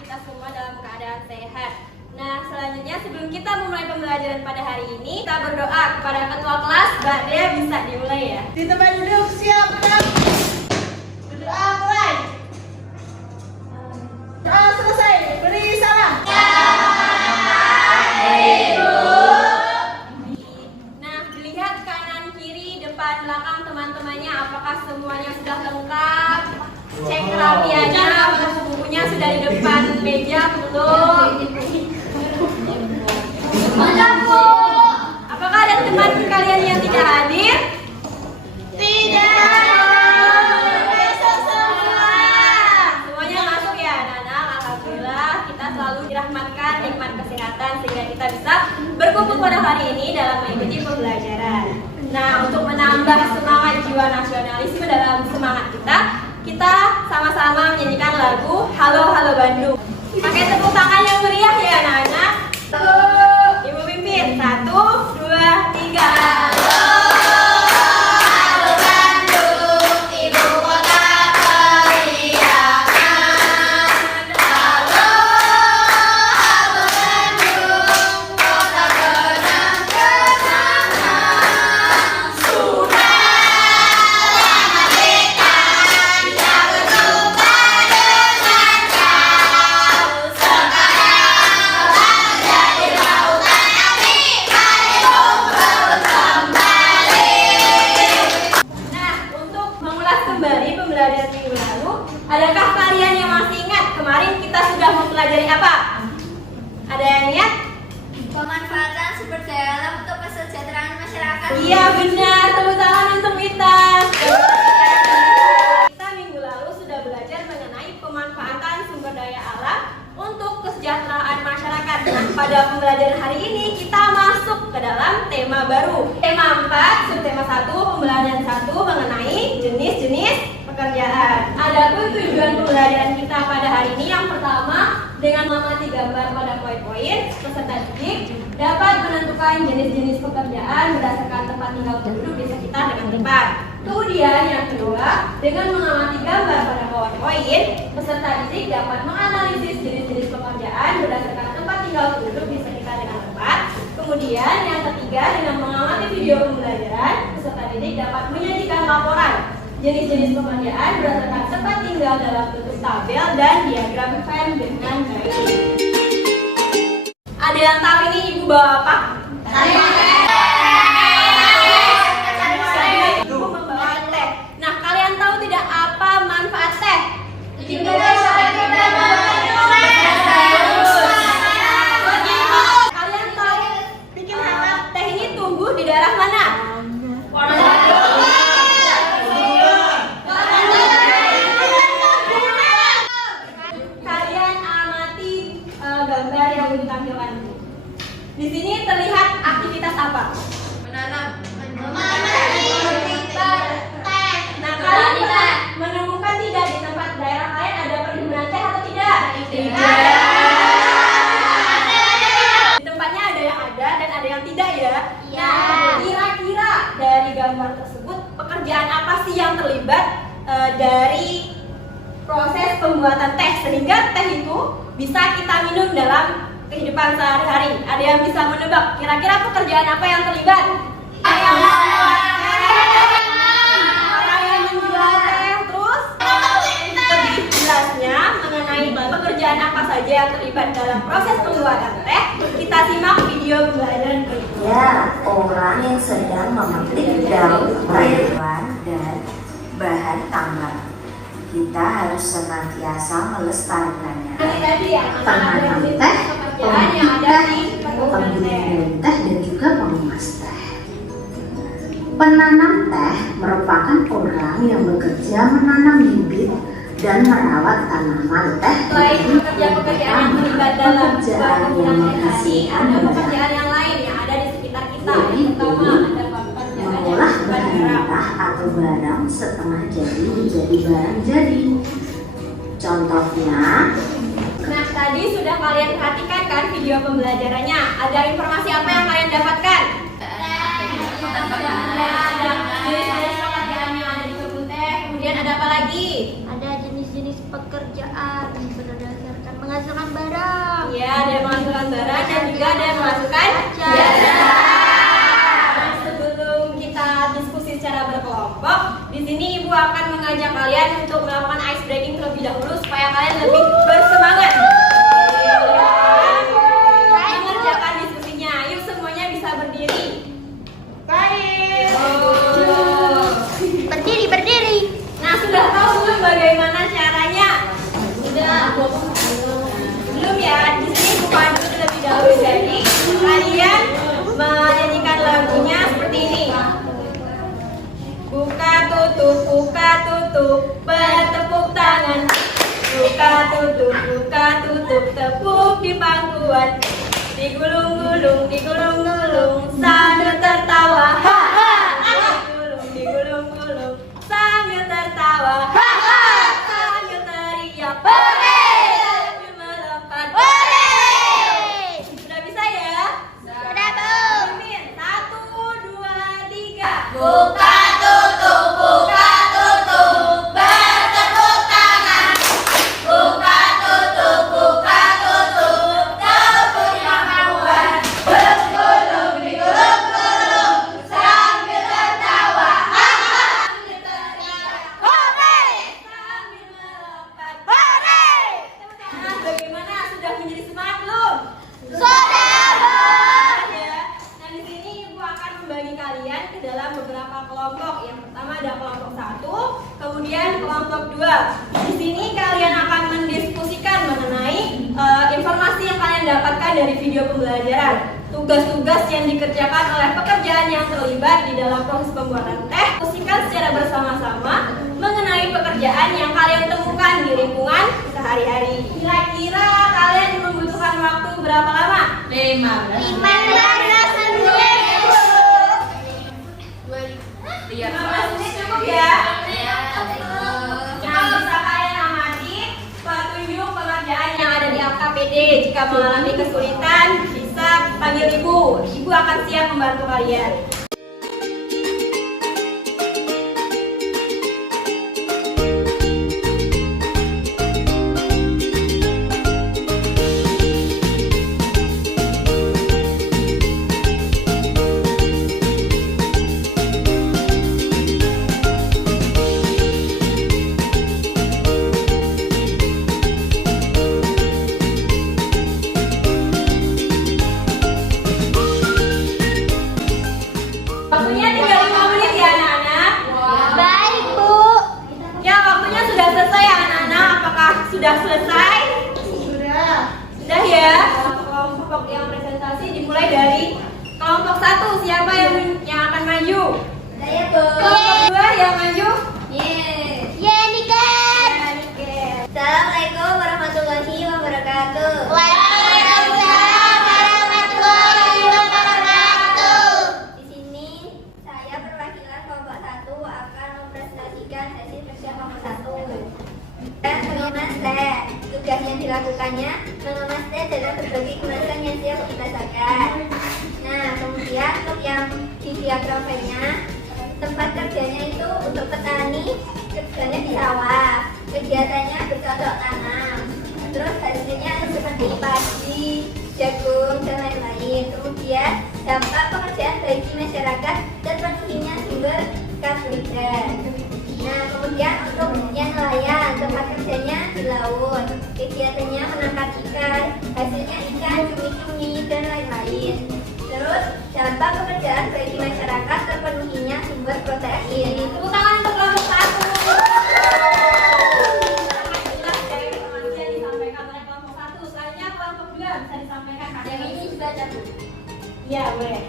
kita semua dalam keadaan sehat. Nah, selanjutnya sebelum kita memulai pembelajaran pada hari ini, kita berdoa kepada ketua kelas. Mbak Dea, bisa dimulai ya? Di tempat duduk, siap, siap. Berdoa mulai. Doa selesai, beri salam. Nah, dilihat kanan, kiri, depan, belakang teman-temannya, apakah semuanya sudah lengkap? Cek kerapiannya, buku-bukunya sudah di depan meja, belum? Apakah ada teman kalian yang tidak hadir? Tidak. Besok semua. Semuanya masuk ya, anak-anak. Alhamdulillah, kita selalu dirahmatkan nikmat kesehatan sehingga kita bisa berkumpul pada hari ini dalam mengikuti pembelajaran. Nah, untuk menambah semangat jiwa nasionalisme dalam semangat kita sama-sama menyanyikan lagu Halo Halo Bandung. Pakai tepuk tangan yang meriah ya, anak-anak. Ibu pimpin, 1, 2, 3. Adakah kalian yang masih ingat kemarin kita sudah mempelajari apa? Ada yang ingat? Pemanfaatan sumber daya alam untuk kesejahteraan masyarakat. Iya benar, tepuk tangan untuk kita. Kita minggu lalu sudah belajar mengenai pemanfaatan sumber daya alam untuk kesejahteraan masyarakat. Nah, pada pembelajaran hari ini kita masuk ke dalam tema baru. Tema 4, subtema 1, pembelajaran 1 mengenai jenis-jenis pekerjaan. Adapun tujuan pembelajaran kita pada hari ini yang pertama, dengan mengamati gambar pada poin-poin, peserta didik dapat menentukan jenis-jenis pekerjaan berdasarkan tempat tinggal penduduk di sekitar dengan tepat. Kemudian yang kedua, dengan mengamati gambar pada poin-poin, peserta didik dapat menganalisis jenis-jenis pekerjaan berdasarkan tempat tinggal penduduk di sekitar dengan tepat. Kemudian yang ketiga, dengan mengamati video pembelajaran, peserta didik dapat menyajikan laporan jenis-jenis pekerjaan berdasarkan tempat tinggal dalam bentuk tabel dan diagram Venn dengan baik. Ada yang tahu ini ibu bawa apa? Ibu membawa teh. Nah, kalian tahu tidak apa manfaat teh? Kalian tahu bikin hangat teh ini tumbuh di daerah mana? Gambar yang ditampilkan. Di sini terlihat aktivitas apa? Menanam. Nah, kalian menemukan tidak di tempat daerah lain ada perkebunan teh atau tidak? Tidak. Di tempatnya ada yang ada dan ada yang tidak ya? Iya. Nah, kira-kira dari gambar tersebut pekerjaan apa sih yang terlibat dari proses pembuatan teh sehingga teh itu bisa kita minum dalam kehidupan sehari-hari? Ada yang bisa menebak kira-kira pekerjaan apa yang terlibat? Orang yang menjual teh. Terus lebih jelasnya mengenai pekerjaan apa saja yang terlibat dalam proses pembuatan teh, kita simak video pembelajaran berikut. Ya, orang yang sedang memetik daun rayuan dan bahan tambang. Kita harus senantiasa melestarikannya. Tadi ya, Penanam teh, pekerjaan yang ada di perkebunan teh. pembudidaya teh dan juga pengemas teh. Penanam teh merupakan orang yang bekerja menanam bibit dan merawat tanaman teh. Selain pekerjaan yang terlibat dalam pekerjaan yang menghasilkan ada barang. pekerjaan yang lain yang ada di sekitar kita. Yaitu Pertama, ada pekerjaan yang mengolah terlibat bahan dalam mentah atau barang setengah jadi menjadi barang jadi. Contohnya, Nah, tadi sudah kalian perhatikan kan video pembelajarannya. Ada informasi apa yang kalian dapatkan? Ada jenis-jenis pekerjaan yang ada di kebun teh. Kemudian ada apa lagi? Ada jenis-jenis pekerjaan berdasarkan gambaran dan juga ada yang memasukkan jasa. Nah, sebelum kita diskusi secara berkelompok, di sini Ibu akan mengajak kalian untuk melakukan ice breaking terlebih dahulu supaya kalian lebih bersemangat. Mengerjakan diskusinya. Yuk semuanya bisa berdiri. Baik. Berdiri. Nah, sudah tahu belum bagaimana caranya? Sudah. Belum ya? Di sini Ibu pandu terlebih dahulu. Jadi kalian menyanyikan lagunya seperti ini. Buka tutup, bertepuk tangan. Buka tutup, tepuk di pangkuan. Digulung-gulung, sambil tertawa. Ha ha. Digulung-gulung, sambil tertawa. Ha ha. Sambil teriak. Hore. Sambil melompat. Hore. Sudah bisa ya? Sudah, Bu. Amin. 1, 2, 3. Buka tutup, bertepuk tangan. Buka tutup, tepuk di pangkuan. Digulung-gulung, sambil tertawa. Ha ha. Sambil teriak. Hore. Sambil melompat. Hore. Nah, bagaimana? Sudah menjadi semangat belum? Sudah, Bu. Ya. Nah, di sini Ibu akan membagi kalian ke dalam beberapa kelompok. Yang pertama ada kelompok 1, kemudian kelompok 2. Di sini kalian akan mendiskusikan mengenai informasi yang kalian dapatkan dari video pembelajaran, tugas-tugas yang dikerjakan oleh pekerjaan yang terlibat di dalam proses pembuatan teh. Diskusikan secara bersama-sama mengenai pekerjaan yang kalian temukan di lingkungan sehari-hari. Kira-kira kalian membutuhkan waktu berapa lama? 15 menit. 15 menit cukup ya? Nah, bisa kalian amati petunjuk pekerjaan yang ada di AKPD. Jika mengalami kesulitan, bisa panggil Ibu. Ibu akan siap membantu kalian. Waktunya tinggal 5 menit ya anak-anak. Baik, Bu. Ya, waktunya sudah selesai ya anak-anak. Apakah sudah selesai? Sudah. Sudah ya. Kelompok yang presentasi dimulai dari kelompok 1. Siapa yang akan maju? Saya, Bu. Kelompok 2 yang maju. Niken. Niken. Assalamualaikum warahmatullahi wabarakatuh. Waalaikumsalam warahmatullahi wabarakatuh. Di sini saya perwakilan kelompok 1 akan mempresentasikan hasil kerja kelompok 1. Dan mengemas teh. Tugas yang dilakukannya mengemas teh dalam berbagai kemasan yang siap dibasakan. Nah, kemudian untuk yang di diagram nya, tempat kerjanya itu untuk petani, kerjanya di sawah, kegiatannya bercocok tanam. Terus hasilnya seperti padi, jagung, dan lain-lain. Kemudian dampak pekerjaan bagi masyarakat dan pentingnya sumber karbohidrat. Nah, kemudian untuk yang nelayan, tempat kerjanya di laut, kegiatannya menangkap ikan, hasilnya ikan, cumi-cumi, dan lain-lain. Terus dampak pekerjaan bagi masyarakat terpenuhinya sumber protein. Tepuk tangan untuk kelompok 1. Sangat jelas dari informasi yang disampaikan oleh kelompok 1. Selanjutnya kelompok 2 bisa disampaikan Kak. Yang ini juga ada, Bu. Iya, boleh.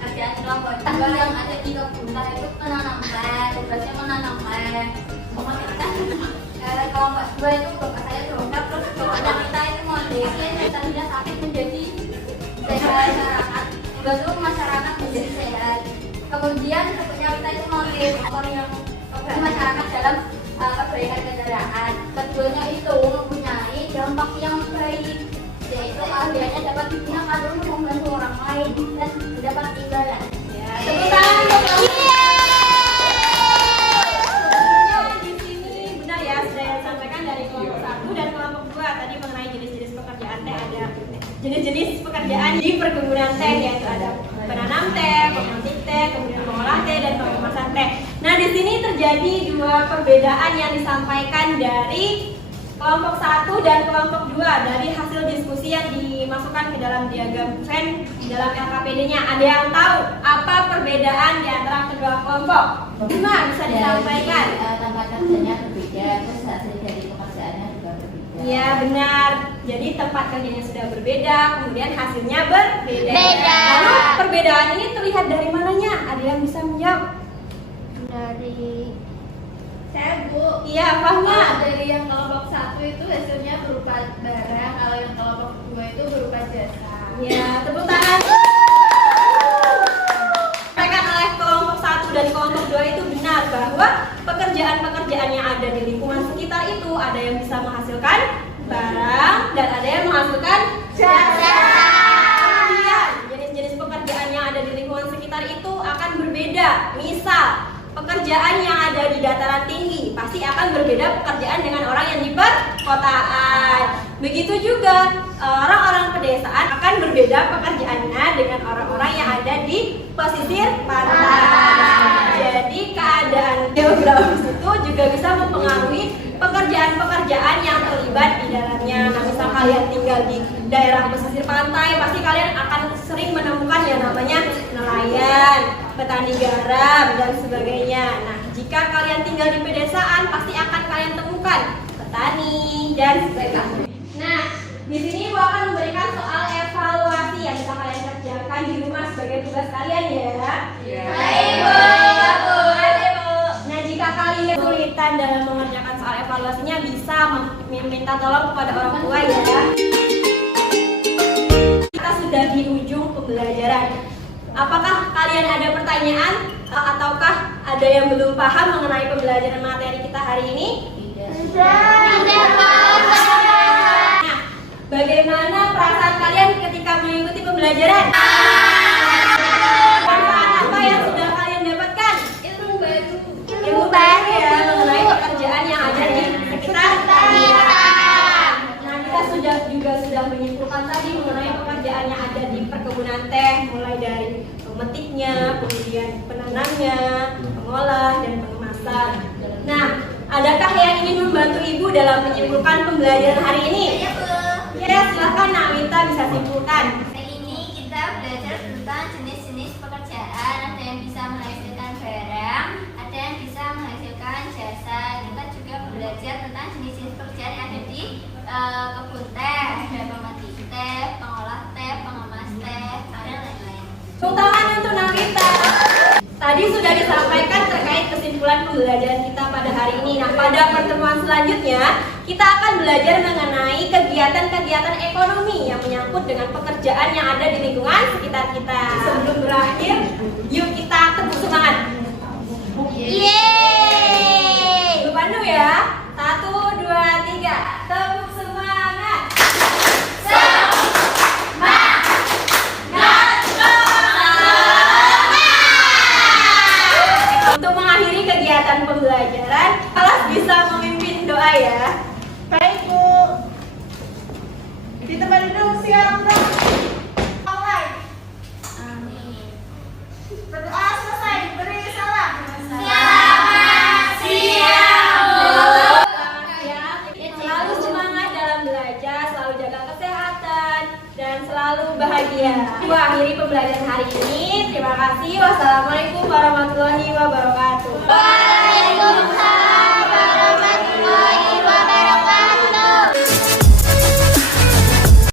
Kerjaan kelompok 2 yang ada di kebun teh itu menanam teh, tugasnya menanam teh. Kelompok 2 itu bapak saya berobat, terus bapaknya kita itu modelin kita tidak sakit menjadi sehat masyarakat, membantu masyarakat menjadi sehat. Kemudian berikutnya kita itu modelin yang masyarakat dalam kebaikan kendaraan. Keduanya itu mempunyai dampak yang baik, yaitu keahliannya dapat digunakan untuk membantu orang lain dan mendapat imbalan. Tepuk tangan untuk kelompok 2. Di sini benar ya, sudah disampaikan dari kelompok 1 dan kelompok 2 tadi mengenai jenis-jenis pekerjaan teh ada jenis-jenis pekerjaan di perkebunan teh, yaitu ada penanam teh, pemetik teh, kemudian pengolah teh, dan pengemasan teh. Nah, di sini terjadi dua perbedaan yang disampaikan dari kelompok 1 dan kelompok 2 dari hasil diskusi yang dimasukkan ke dalam diagram Venn di dalam LKPD-nya. Ada yang tahu apa perbedaan di antara kedua kelompok? Bima, bisa disampaikan? Tempat kerjanya berbeda, terus hasil dari pekerjaannya juga berbeda. Ya, benar. Jadi tempat kerjanya sudah berbeda, kemudian hasilnya berbeda. Beda. Lalu perbedaan ini terlihat dari mananya? Ada yang bisa menjawab? Dari Saya Bu, Iya, Fahma. dari yang kelompok 1 itu hasilnya berupa barang, kalau yang kelompok 2 itu berupa jasa. Ya, tepuk tangan. Disampaikan oleh kelompok 1 dan kelompok 2 itu benar bahwa pekerjaan-pekerjaan yang ada di lingkungan sekitar itu ada yang bisa menghasilkan barang dan ada yang menghasilkan jasa. Kemudian jenis-jenis pekerjaan yang ada di lingkungan sekitar itu akan berbeda. Misal, pekerjaan yang ada di dataran tinggi pasti akan berbeda pekerjaan dengan orang yang di perkotaan. Begitu juga orang-orang pedesaan akan berbeda pekerjaannya dengan orang-orang yang ada di pesisir pantai. Jadi keadaan geografis itu juga bisa mempengaruhi pekerjaan-pekerjaan yang terlibat di dalamnya. Nah, misal kalian tinggal di daerah pesisir pantai, pasti kalian akan sering menemukan yang namanya nelayan, petani garam, dan sebagainya. Nah, jika kalian tinggal di pedesaan, pasti akan kalian temukan petani dan sebagainya. Nah, di sini Ibu akan memberikan soal evaluasi yang bisa kalian kerjakan di rumah sebagai tugas kalian ya. Baik, Bu. Nah, jika kalian kesulitan dalam mengerjakan soal evaluasinya, bisa meminta tolong kepada orang tua ya. Kita sudah di ujung pembelajaran. Apakah kalian ada pertanyaan ataukah ada yang belum paham mengenai pembelajaran materi kita hari ini? Tidak, Pak. Nah, bagaimana perasaan kalian ketika mengikuti pembelajaran? Manfaat apa yang sudah kalian dapatkan? Ilmu baru. Ilmu baru ya mengenai pekerjaan yang ada di sekitar kita. Nah, kita sudah menyimpulkan tadi mengenai pekerjaan yang ada di perkebunan teh, mulai dari pemetiknya, kemudian penanamnya, pengolah, dan pengemasan. Nah, adakah yang ingin membantu Ibu dalam menyimpulkan pembelajaran hari ini? Ya, Bu. Ya, silakan Nawita bisa simpulkan. Hari ini kita belajar tentang jenis-jenis pekerjaan. Ada yang bisa menghasilkan barang, ada yang bisa menghasilkan jasa. Kita juga belajar tentang jenis-jenis pekerjaan yang ada di kebun teh. Ada pemetik teh, pengolah teh, pengemas teh, dan lain-lain. Tepuk tangan untuk Nawita. Tadi sudah disampaikan terkait kesimpulan pembelajaran kita pada hari ini. Nah, pada pertemuan selanjutnya kita akan belajar mengenai kegiatan-kegiatan ekonomi yang menyangkut dengan pekerjaan yang ada di lingkungan sekitar kita. Sebelum berakhir, yuk kita tepuk semangat. Yeay! Ibu Pandu ya. 1, 2, 3. Tepuk semangat. Untuk mengakhiri kegiatan pembelajaran, kelas bisa memimpin doa ya. Baik, Bu. Ditemani dulu siang, Bu. Mulai. Amin. Berdoa selesai, beri salam. Selamat siang, Bu. Ya, selalu semangat dalam belajar, selalu jaga kesehatan, dan selalu bahagia. Ibu akhiri pembelajaran hari ini. Terima kasih. Wassalamualaikum warahmatullahi wabarakatuh.